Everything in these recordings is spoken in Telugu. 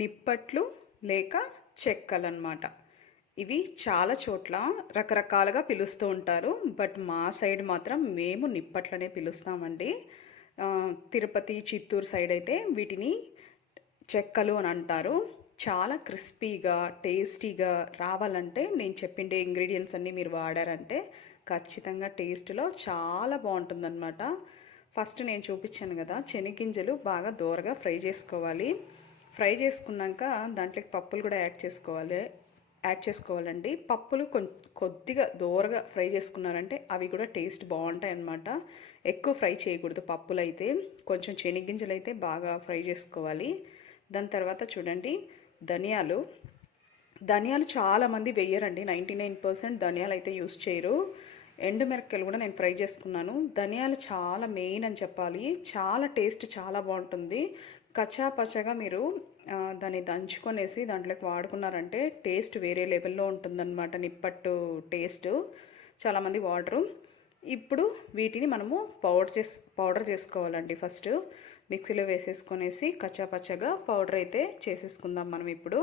నిప్పట్లు లేక చెక్కలు అన్నమాట ఇవి చాలా చోట్ల రకరకాలుగా పిలుస్తూ ఉంటారు. బట్ మా సైడ్ మాత్రం మేము నిప్పట్లనే పిలుస్తామండి. తిరుపతి చిత్తూరు సైడ్ అయితే వీటిని చెక్కలు అని అంటారు. చాలా క్రిస్పీగా టేస్టీగా రావాలంటే నేను చెప్పిండే ఇంగ్రీడియంట్స్ అన్నీ మీరు వాడారంటే ఖచ్చితంగా టేస్ట్లో చాలా బాగుంటుందన్నమాట. ఫస్ట్ నేను చూపించాను కదా శనగింజలు బాగా దూరగా ఫ్రై చేసుకోవాలి. ఫ్రై చేసుకున్నాక దాంట్లోకి పప్పులు కూడా యాడ్ చేసుకోవాలి. యాడ్ చేసుకోవాలండి. పప్పులు కొం- కొద్దిగా దోరగా ఫ్రై చేసుకున్నారంటే అవి కూడా టేస్ట్ బాగుంటాయి అన్నమాట. ఎక్కువ ఫ్రై చేయకూడదు పప్పులు అయితే కొంచెం శనగింజలు అయితే బాగా ఫ్రై చేసుకోవాలి. దాని తర్వాత చూడండి ధనియాలు. ధనియాలు చాలామంది వెయ్యరండి నైంటీ నైన్ పర్సెంట్ ధనియాలు అయితే యూస్ చేయరు. ఎండుమిరక్కలు కూడా నేను ఫ్రై చేసుకున్నాను. ధనియాలు చాలా మెయిన్ అని చెప్పాలి. చాలా టేస్ట్ చాలా బాగుంటుంది. కచ్చా పచ్చగా మీరు దాన్ని దంచుకొనేసి దాంట్లోకి వాడుకున్నారంటే టేస్ట్ వేరే లెవెల్లో ఉంటుందన్నమాట నిప్పట్టు టేస్ట్. చాలామంది వాడరు. ఇప్పుడు వీటిని మనము పౌడర్ చేసి పౌడర్ చేసుకోవాలండి ఫస్ట్. మిక్సీలో వేసేసుకొనేసి కచ్చాపచ్చగా పౌడర్ అయితే చేసేసుకుందాం మనం ఇప్పుడు.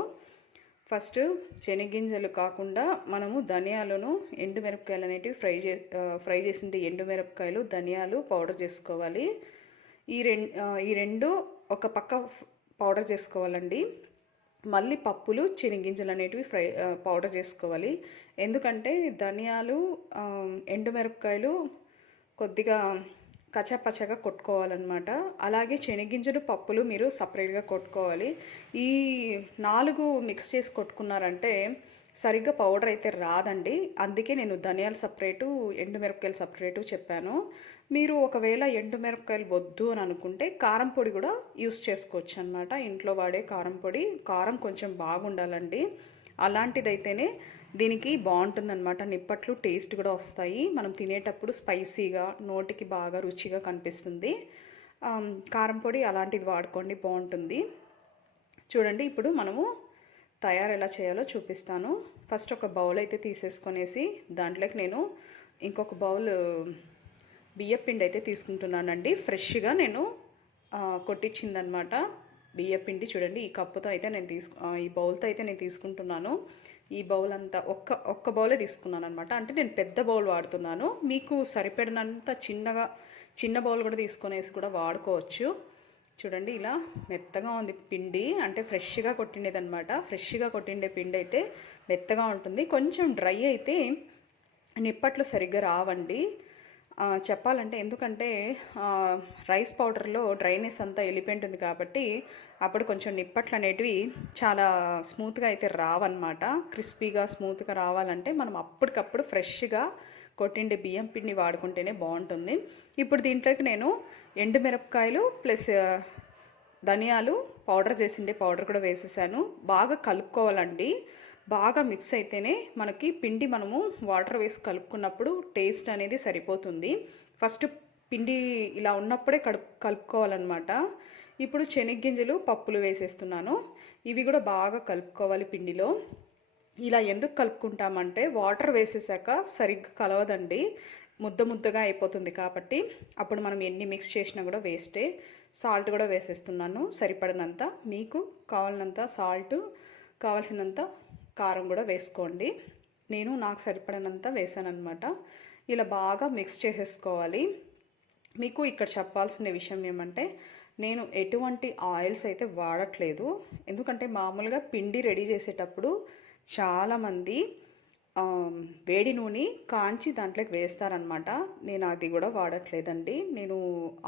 ఫస్ట్ శనగింజలు కాకుండా మనము ధనియాలను ఎండుమిరపకాయలు అనేటివి ఫ్రై చే ఫ్రై చేసిన ఎండుమిరపకాయలు ధనియాలు పౌడర్ చేసుకోవాలి. ఈ రెండు ఈ రెండు ఒక పక్క పౌడర్ చేసుకోవాలండి. మళ్ళీ పప్పులు చెనిగింజలు అనేటివి ఫ్రై పౌడర్ చేసుకోవాలి. ఎందుకంటే ధనియాలు ఎండుమిరపకాయలు కొద్దిగా కచపచగా కొట్టుకోవాలన్నమాట. అలాగే శనగింజలు పప్పులు మీరు సపరేట్గా కొట్టుకోవాలి. ఈ నాలుగు మిక్స్ చేసి కొట్టుకున్నారంటే సరిగ్గా పౌడర్ అయితే రాదండి. అందుకే నేను ధనియాలు సపరేటు ఎండుమిరపకాయలు సపరేటు చెప్పాను. మీరు ఒకవేళ ఎండుమిరపకాయలు వద్దు అని అనుకుంటే కారం పొడి కూడా యూస్ చేసుకోవచ్చు అనమాట ఇంట్లో వాడే కారం పొడి కారం కొంచెం బాగుండాలండి. అలాంటిదైతేనే దీనికి బాగుంటుందన్నమాట. నిప్పట్లు టేస్ట్ కూడా వస్తాయి. మనం తినేటప్పుడు స్పైసీగా నోటికి బాగా రుచిగా కనిపిస్తుంది. కారం పొడి అలాంటిది వాడుకోండి బాగుంటుంది. చూడండి ఇప్పుడు మనము తయారు ఎలా చేయాలో చూపిస్తాను. ఫస్ట్ ఒక బౌల్ అయితే తీసేసుకొనేసి దాంట్లోకి నేను ఇంకొక బౌల్ బియ్యపిండి అయితే తీసుకుంటున్నానండి. ఫ్రెష్గా నేను కొట్టించిందనమాట బియ్యపిండి చూడండి ఈ కప్పుతో అయితే నేను తీసుకు ఈ బౌల్తో అయితే నేను తీసుకుంటున్నాను. ఈ బౌల్ అంతా ఒక్క ఒక్క బౌలే తీసుకున్నాను అనమాట అంటే నేను పెద్ద బౌల్ వాడుతున్నాను. మీకు సరిపడినంత చిన్నగా చిన్న బౌల్ కూడా తీసుకునేసి కూడా వాడుకోవచ్చు. చూడండి ఇలా మెత్తగా ఉంది పిండి. అంటే ఫ్రెష్గా కొట్టిండేది అనమాట ఫ్రెష్గా కొట్టిండే పిండి అయితే మెత్తగా ఉంటుంది. కొంచెం డ్రై అయితే నిప్పట్లు సరిగ్గా రావండి. చెప్పాలంటే ఎందుకంటే రైస్ పౌడర్లో డ్రైనెస్ అంతా వెళ్ళిపోయింటుంది కాబట్టి అప్పుడు కొంచెం నిప్పట్లు అనేటివి చాలా స్మూత్గా అయితే రావన్నమాట. క్రిస్పీగా స్మూత్గా రావాలంటే మనం అప్పటికప్పుడు ఫ్రెష్గా కొట్టిండే బియ్యం పిండి వాడుకుంటేనే బాగుంటుంది. ఇప్పుడు దీంట్లోకి నేను ఎండుమిరపకాయలు ప్లస్ ధనియాలు పౌడర్ చేసిండే పౌడర్ కూడా వేసేసాను. బాగా కలుపుకోవాలండి. బాగా మిక్స్ అయితేనే మనకి పిండి మనము వాటర్ వేసి కలుపుకున్నప్పుడు టేస్ట్ అనేది సరిపోతుంది. ఫస్ట్ పిండి ఇలా ఉన్నప్పుడే కలుపు కలుపుకోవాలన్నమాట. ఇప్పుడు శనగ్గింజలు పప్పులు వేసేస్తున్నాను. ఇవి కూడా బాగా కలుపుకోవాలి పిండిలో. ఇలా ఎందుకు కలుపుకుంటామంటే వాటర్ వేసేసాక సరిగ్గా కలవదండి. ముద్ద ముద్దగా అయిపోతుంది కాబట్టి అప్పుడు మనం ఎన్ని మిక్స్ చేసినా కూడా వేస్టే. సాల్ట్ కూడా వేసేస్తున్నాను సరిపడినంత. మీకు కావాలనంత సాల్ట్ కావాల్సినంత కారం కూడా వేసుకోండి. నేను నాకు సరిపడినంత వేసాను అనమాట ఇలా బాగా మిక్స్ చేసేసుకోవాలి. మీకు ఇక్కడ చెప్పాల్సిన విషయం ఏమంటే నేను ఎటువంటి ఆయిల్స్ అయితే వాడట్లేదు. ఎందుకంటే మామూలుగా పిండి రెడీ చేసేటప్పుడు చాలామంది వేడి నూనె కాంచి దాంట్లోకి వేస్తారనమాట నేను అది కూడా వాడట్లేదండి. నేను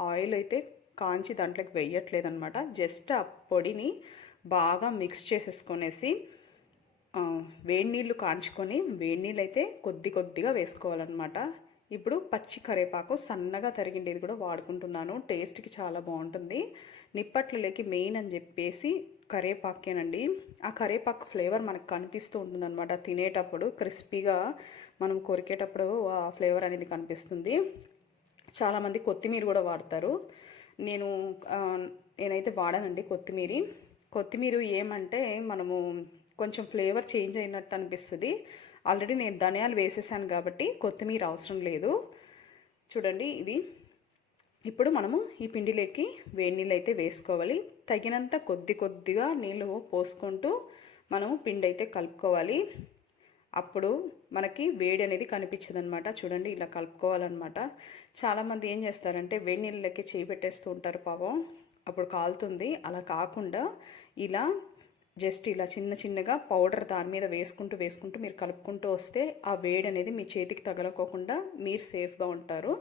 ఆయిల్ అయితే కాంచి దాంట్లోకి వేయట్లేదనమాట జస్ట్ ఆ పొడిని బాగా మిక్స్ చేసేసుకొనేసి వేడి నీళ్ళు కాంచుకొని వేడి నీళ్ళు అయితే కొద్ది కొద్దిగా వేసుకోవాలన్నమాట. ఇప్పుడు పచ్చి కరేపాకు సన్నగా తరిగిండేది కూడా వాడుకుంటున్నాను. టేస్ట్కి చాలా బాగుంటుంది. నిప్పట్లలోకి మెయిన్ అని చెప్పేసి కరేపాకేనండి. ఆ కరేపాకు ఫ్లేవర్ మనకు కనిపిస్తూ ఉంటుందన్నమాట. తినేటప్పుడు క్రిస్పీగా మనం కొరికేటప్పుడు ఆ ఫ్లేవర్ అనేది కనిపిస్తుంది. చాలామంది కొత్తిమీర కూడా వాడతారు. నేను నేనైతే వాడానండి కొత్తిమీర. కొత్తిమీర ఏమంటే మనము కొంచెం ఫ్లేవర్ చేంజ్ అయినట్టు అనిపిస్తుంది. ఆల్రెడీ నేను ధనియాలు వేసేసాను కాబట్టి కొత్తిమీర అవసరం లేదు. చూడండి ఇది. ఇప్పుడు మనము ఈ పిండిలోకి వేడి నీళ్ళు అయితే వేసుకోవాలి. తగినంత కొద్ది కొద్దిగా నీళ్ళు పోసుకుంటూ మనము పిండి అయితే కలుపుకోవాలి. అప్పుడు మనకి వేడి అనేది కనిపించదు అనమాట చూడండి ఇలా కలుపుకోవాలన్నమాట. చాలామంది ఏం చేస్తారంటే వేడి నీళ్ళకి చేయి పెట్టేస్తూ ఉంటారు పాపం. అప్పుడు కాలుతుంది. అలా కాకుండా ఇలా జస్ట్ ఇలా చిన్న చిన్నగా పౌడర్ దాని మీద వేసుకుంటూ వేసుకుంటూ మీరు కలుపుకుంటూ వస్తే ఆ వేడి అనేది మీ చేతికి తగలకోకుండా మీరు సేఫ్గా ఉంటారు.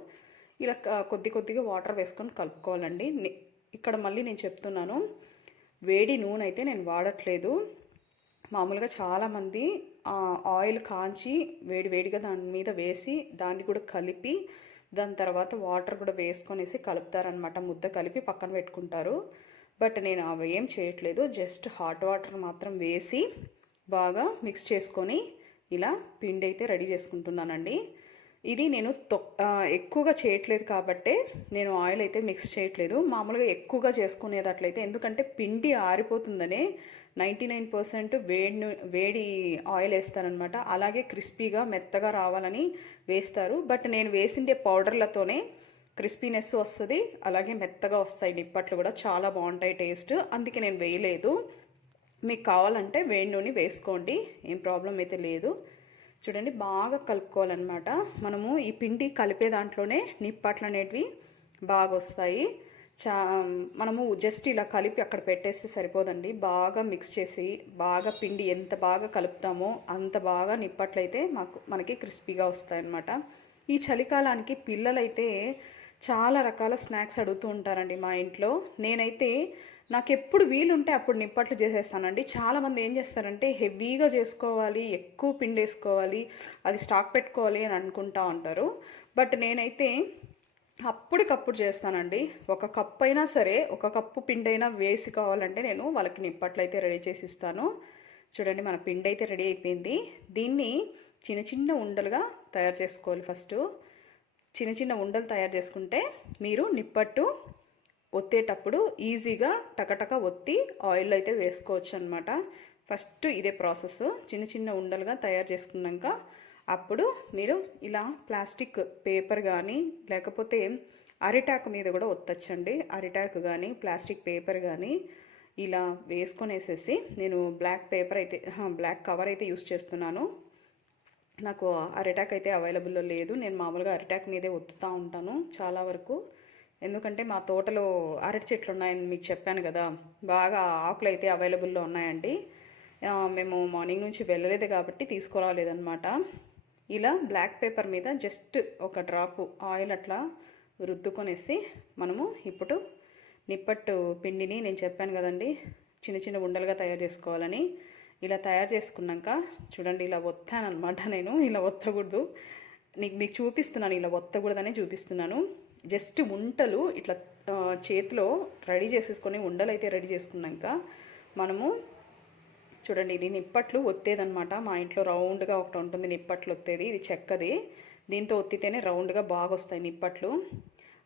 ఇలా కొద్ది కొద్దిగా వాటర్ వేసుకొని కలుపుకోవాలండి. ఇక్కడ మళ్ళీ నేను చెప్తున్నాను. వేడి నూనె అయితే నేను వాడట్లేదు. మామూలుగా చాలామంది ఆయిల్ కాంచి వేడి వేడిగా దాని మీద వేసి దాన్ని కూడా కలిపి దాని తర్వాత వాటర్ కూడా వేసుకొనేసి కలుపుతారనమాట ముద్ద కలిపి పక్కన పెట్టుకుంటారు. బట్ నేను అవి ఏం చేయట్లేదు. జస్ట్ హాట్ వాటర్ మాత్రం వేసి బాగా మిక్స్ చేసుకొని ఇలా పిండి అయితే రెడీ చేసుకుంటున్నానండి. ఇది నేను ఎక్కువగా చేయట్లేదు కాబట్టే నేను ఆయిల్ అయితే మిక్స్ చేయట్లేదు. మామూలుగా ఎక్కువగా చేసుకునేది అట్లయితే ఎందుకంటే పిండి ఆరిపోతుందనే నైంటీ నైన్ పర్సెంట్ వేడి వేడి ఆయిల్ వేస్తారనమాట. అలాగే క్రిస్పీగా మెత్తగా రావాలని వేస్తారు. బట్ నేను వేసిండే పౌడర్లతోనే క్రిస్పీనెస్ వస్తుంది అలాగే మెత్తగా వస్తాయి నిప్పట్లు కూడా చాలా బాగుంటాయి టేస్ట్. అందుకే నేను వేయలేదు. మీకు కావాలంటే వేడి నూనె వేసుకోండి ఏం ప్రాబ్లం అయితే లేదు. చూడండి బాగా కలుపుకోవాలన్నమాట. మనము ఈ పిండి కలిపే దాంట్లోనే నిప్పట్లు అనేటివి బాగా వస్తాయి. చా మనము జస్ట్ ఇలా కలిపి అక్కడ పెట్టేస్తే సరిపోదండి. బాగా మిక్స్ చేసి బాగా పిండి ఎంత బాగా కలుపుతామో అంత బాగా నిప్పట్లయితే మాకు మనకి క్రిస్పీగా వస్తాయన్నమాట. ఈ చలికాలానికి పిల్లలైతే చాలా రకాల స్నాక్స్ అడుగుతూ ఉంటారండి మా ఇంట్లో. నేనైతే నాకు ఎప్పుడు వీలుంటే అప్పుడు నిప్పట్లు చేసేస్తానండి. చాలామంది ఏం చేస్తారంటే హెవీగా చేసుకోవాలి ఎక్కువ పిండి వేసుకోవాలి అది స్టాక్ పెట్టుకోవాలి అని అనుకుంటా ఉంటారు. బట్ నేనైతే అప్పటికప్పుడు చేస్తానండి. ఒక కప్ అయినా సరే ఒక కప్పు పిండి అయినా వేసి కావాలంటే నేను వాళ్ళకి నిప్పట్లు అయితే రెడీ చేసి ఇస్తాను. చూడండి మన పిండి అయితే రెడీ అయిపోయింది. దీన్ని చిన్న చిన్న ఉండలుగా తయారు చేసుకోవాలి ఫస్ట్. చిన్న చిన్న ఉండలు తయారు చేసుకుంటే మీరు నిప్పట్టు ఒత్తేటప్పుడు ఈజీగా టకటక ఒత్తి ఆయిల్ అయితే వేసుకోవచ్చు అనమాట ఫస్ట్ ఇదే ప్రాసెస్. చిన్న చిన్న ఉండలుగా తయారు చేసుకున్నాక అప్పుడు మీరు ఇలా ప్లాస్టిక్ పేపర్ కానీ లేకపోతే అరిటాకు మీద కూడా ఒత్తచ్చండి. అరిటాకు కానీ ప్లాస్టిక్ పేపర్ కానీ ఇలా వేసుకొనేసేసి నేను బ్లాక్ పేపర్ అయితే బ్లాక్ కవర్ అయితే యూస్ చేస్తున్నాను. నాకు అరిటాక్ అయితే అవైలబుల్లో లేదు. నేను మామూలుగా అరిటాక్ మీదే ఒత్తుతూ ఉంటాను చాలా వరకు. ఎందుకంటే మా తోటలో అరటి చెట్లు ఉన్నాయని మీకు చెప్పాను కదా బాగా ఆకులు అయితే అవైలబుల్లో ఉన్నాయండి. మేము మార్నింగ్ నుంచి వెళ్ళలేదు కాబట్టి తీసుకురాలేదన్నమాట. ఇలా బ్లాక్ పేపర్ మీద జస్ట్ ఒక డ్రాప్ ఆయిల్ అట్లా రుద్దుకొనేసి మనము ఇప్పుడు నిప్పట్టు పిండిని నేను చెప్పాను కదండి చిన్న చిన్న ఉండలుగా తయారు చేసుకోవాలని. ఇలా తయారు చేసుకున్నాక చూడండి ఇలా వత్తానమాట నేను. ఇలా వత్తకూడదు నీకు మీకు చూపిస్తున్నాను ఇలా వత్తకూడదనే చూపిస్తున్నాను. జస్ట్ ఉంటలు ఇట్లా చేతిలో రెడీ చేసేసుకొని ఉండలు అయితే రెడీ చేసుకున్నాక మనము చూడండి ఇది నిప్పట్లు ఒత్తేదనమాట మా ఇంట్లో రౌండ్గా ఒకటి ఉంటుంది నిప్పట్లు ఒత్తేది. ఇది చెక్కది. దీంతో ఒత్తితేనే రౌండ్గా బాగా వస్తాయి నిప్పట్లు.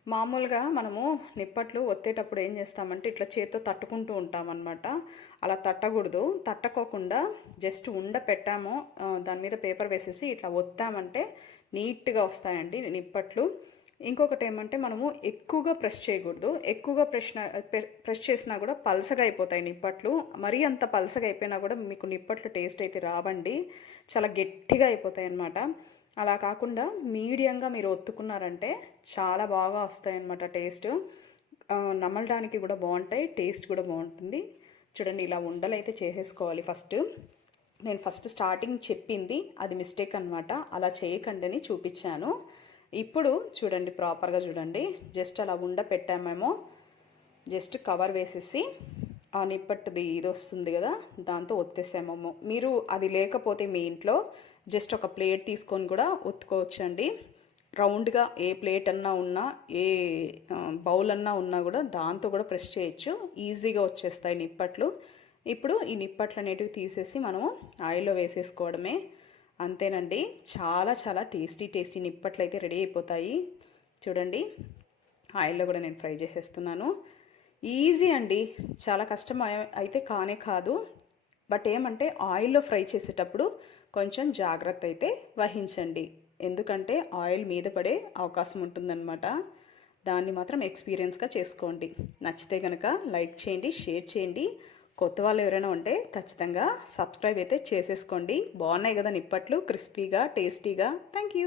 మామూలుగా మనము నిప్పట్లు ఒత్తేటప్పుడు ఏం చేస్తామంటే ఇట్లా చేత్తో తట్టుకుంటూ ఉంటామన్నమాట. అలా తట్టకూడదు. తట్టకోకుండా జస్ట్ ఉండ పెట్టాము. దాని మీద పేపర్ వేసేసి ఇట్లా ఒత్తామంటే నీట్గా వస్తాయండి నిప్పట్లు. ఇంకొకటి ఏమంటే మనము ఎక్కువగా ప్రెస్ చేయకూడదు. ఎక్కువగా ప్రెస్ ప్రెస్ చేసినా కూడా పలసగా అయిపోతాయి నిప్పట్లు. మరీ అంత పలసగా అయిపోయినా కూడా మీకు నిప్పట్లు టేస్ట్ అయితే రావండి. చాలా గట్టిగా అయిపోతాయి అన్నమాట అలా కాకుండా మీడియంగా మీరు ఒత్తుకున్నారంటే చాలా బాగా వస్తాయి అన్నమాట టేస్ట్ నమలడానికి కూడా బాగుంటాయి టేస్ట్ కూడా బాగుంటుంది. చూడండి ఇలా ఉండలు అయితే చేసేసుకోవాలి ఫస్ట్. నేను ఫస్ట్ స్టార్టింగ్ చెప్పింది అది మిస్టేక్ అనమాట అలా చేయకండి అని చూపించాను. ఇప్పుడు చూడండి ప్రాపర్గా చూడండి. జస్ట్ అలా ఉండ పెట్టామేమో. జస్ట్ కవర్ వేసేసి ఆ నిప్పట్టుది ఇది వస్తుంది కదా దాంతో ఒత్తేసామేమో. మీరు అది లేకపోతే మీ ఇంట్లో జస్ట్ ఒక ప్లేట్ తీసుకొని కూడా ఒత్తుకోవచ్చండి. రౌండ్గా ఏ ప్లేట్ అన్నా ఉన్నా ఏ బౌల్ అన్నా ఉన్నా కూడా దాంతో కూడా ప్రెస్ చేయొచ్చు. ఈజీగా వచ్చేస్తాయి నిప్పట్లు. ఇప్పుడు ఈ నిప్పట్లు అనేటివి తీసేసి మనము ఆయిల్లో వేసేసుకోవడమే. అంతేనండి. చాలా చాలా టేస్టీ టేస్టీ నిప్పట్లు అయితే రెడీ అయిపోతాయి. చూడండి. ఆయిల్లో కూడా నేను ఫ్రై చేసేస్తున్నాను. ఈజీ అండి. చాలా కష్టం అయితే కానే కాదు. బట్ ఏమంటే ఆయిల్లో ఫ్రై చేసేటప్పుడు కొంచెం జాగ్రత్త అయితే వహించండి. ఎందుకంటే ఆయిల్ మీద పడే అవకాశం ఉంటుందన్నమాట. దాన్ని మాత్రం ఎక్స్పీరియన్స్గా చేసుకోండి. నచ్చితే కనుక లైక్ చేయండి షేర్ చేయండి. కొత్త వాళ్ళు ఎవరైనా ఉంటే ఖచ్చితంగా సబ్స్క్రైబ్ అయితే చేసేసుకోండి. బాగున్నాయి కదా నిప్పట్లు క్రిస్పీగా టేస్టీగా. Thank you